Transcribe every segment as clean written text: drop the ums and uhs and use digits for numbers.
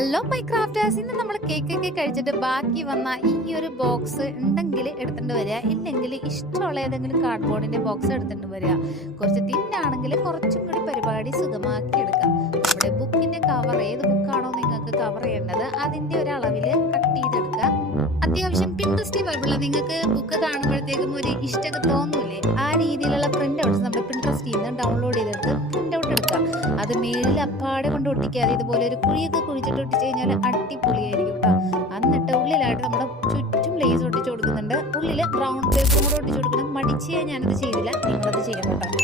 Hello my crafters, ഇന്ന് നമ്മൾ കേക്കൊക്കെ കഴിച്ചിട്ട് ബാക്കി വന്ന ഈ ഒരു ബോക്സ് ഉണ്ടെങ്കിൽ എടുത്തിട്ട് വരിക, ഇല്ലെങ്കിൽ ഇഷ്ടമുള്ള ഏതെങ്കിലും കാർഡ്ബോർഡിന്റെ ബോക്സ് എടുത്തിട്ട് വരിക. കുറച്ച് തിന്നാണെങ്കിൽ കുറച്ചും കൂടി പരിപാടി സുഖമാക്കി എടുക്കാം. നമ്മുടെ ബുക്കിന്റെ കവർ, ഏത് ബുക്കാണോ നിങ്ങൾക്ക് കവർ ചെയ്യേണ്ടത് അതിന്റെ ഒരു അളവിൽ കട്ട് ചെയ്തെടുക്കുക. അത്യാവശ്യം പിൻട്രസ്റ്റ് ബൈബിള് നിങ്ങൾക്ക് ബുക്ക് കാണുമ്പോഴത്തേക്കും ഒരു ഇഷ്ടമൊക്കെ തോന്നൂലേ, ആ രീതിയിലുള്ള പ്രിന്റ് ഔട്ട്സ് നമ്മുടെ പിൻട്രസ്റ്റിൽ നിന്ന് ഡൗൺലോഡ് ചെയ്തെടുത്ത് പ്രിന്റ് ഔട്ട് എടുക്കുക. അത് മേളിൽ അപ്പാടെ കൊണ്ട് ഒട്ടിക്കാതെ ഇതുപോലെ ഒരു കുഴിയൊക്കെ കുഴിച്ചിട്ട് ഒട്ടിച്ച് കഴിഞ്ഞാൽ അടിപൊളിയായിരിക്കും കേട്ടോ. എന്നിട്ട് ഉള്ളിലായിട്ട് നമ്മുടെ ചുറ്റും ലേസ് ഒട്ടിച്ച് കൊടുക്കുന്നുണ്ട്. ഉള്ളിൽ ബ്രൗൺ പേപ്പറും കൂടെ ഒട്ടിച്ച് കൊടുക്കണം. മടിച്ച് ഞാനത് ചെയ്തില്ല, നിങ്ങളത് ചെയ്യണം കേട്ടോ.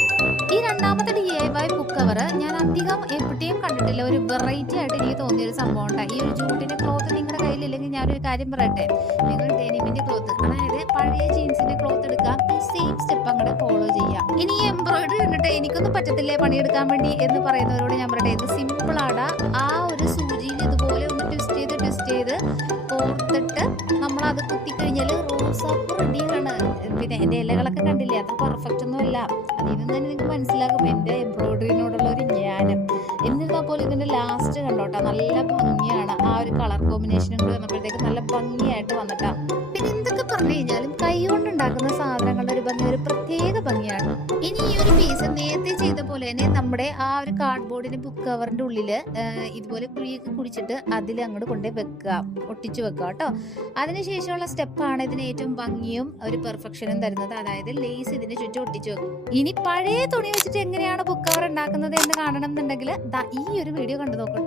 ഈ രണ്ടാമത്തെ DIY ബുക്ക് കവർ ഞാൻ അധികം എവിടെയും കണ്ടിട്ടില്ല. ഒരു വെറൈറ്റി ആയിട്ട് എനിക്ക് തോന്നിയൊരു സംഭവം ഉണ്ടായി. ഈ ഒരു ജൂട്ടിന്റെ ക്ലോത്ത് നിങ്ങളുടെ കയ്യിലില്ലെങ്കിൽ ഞാനൊരു കാര്യം പറയട്ടെ, നിങ്ങൾ ഡെനിമിന്റെ ക്ലോത്ത്, അതായത് പഴയ ജീൻസിന്റെ ക്ലോത്ത് എടുക്കാം. ഈ സെയിം സ്റ്റെപ്പ് അങ്ങോട്ട് ഫോളോ ചെയ്യാം. ഇനി ഈ എംബ്രോയിഡറി കണ്ടിട്ട് എനിക്കൊന്നും പറ്റത്തില്ലേ പണിയെടുക്കാൻ വേണ്ടി എന്ന് പറയുന്നവരോട് ഞാൻ പറയട്ടെ, ഇത് സിമ്പിൾ ആണ്. ആ ഒരു സൂചിയിൽ ഇതുപോലെ ഒന്ന് ട്വിസ്റ്റ് ചെയ്ത് കോർത്തിട്ട് നമ്മളത് കുത്തിക്കഴിഞ്ഞാൽ റോസാപ്പ് റെഡിയാണ്. പിന്നെ എൻ്റെ ഇലകളൊക്കെ കണ്ടില്ലേ, അത് പെർഫെക്റ്റ് ഒന്നും അല്ല. അതിൽ നിന്ന് തന്നെ നിങ്ങൾക്ക് മനസ്സിലാകും എൻ്റെ എംബ്രോയിഡറിനോടുള്ള ഒരു ജ്ഞാനം. എന്നിരുന്നാൽ പോലും ഇതിൻ്റെ ലാസ്റ്റ് കണ്ടോട്ടോ, നല്ല ഭംഗിയാണ്. ആ ഒരു കളർ കോമ്പിനേഷനും കൂടി വന്നപ്പോഴത്തേക്ക് നല്ല ഭംഗിയായിട്ട് വന്നിട്ടാ. പിന്നെ എന്തൊക്കെ പറഞ്ഞു കഴിഞ്ഞാലും കൈ കൊണ്ടുണ്ടാക്കുന്ന സാധനങ്ങളുടെ ഒരു ഭംഗി ഒരു പ്രത്യേക ഭംഗിയാണ്. ഇനി ഈ ഒരു പീസ് നേരത്തെ ചെയ്ത പോലെ തന്നെ നമ്മുടെ ആ ഒരു കാർഡ്ബോർഡിന്റെ ബുക്ക് കവറിന്റെ ഉള്ളില് ഇതുപോലെ കുഴിയൊക്കെ കുടിച്ചിട്ട് അതിൽ അങ്ങോട്ട് കൊണ്ടേ വെക്കുക, ഒട്ടിച്ചു വെക്കുക കേട്ടോ. അതിനുശേഷമുള്ള സ്റ്റെപ്പാണ് ഇതിന് ഏറ്റവും ഭംഗിയും ഒരു പെർഫെക്ഷനും തരുന്നത്. അതായത് ലേസ് ഇതിന് ചുറ്റും ഒട്ടിച്ചു വെക്കും. ഇനി പഴയ തുണി വെച്ചിട്ട് എങ്ങനെയാണ് ബുക്ക് കവർ ഉണ്ടാക്കുന്നത് എന്ന് കാണണം എന്നുണ്ടെങ്കിൽ ഈ ഒരു വീഡിയോ കണ്ടു നോക്കട്ടെ.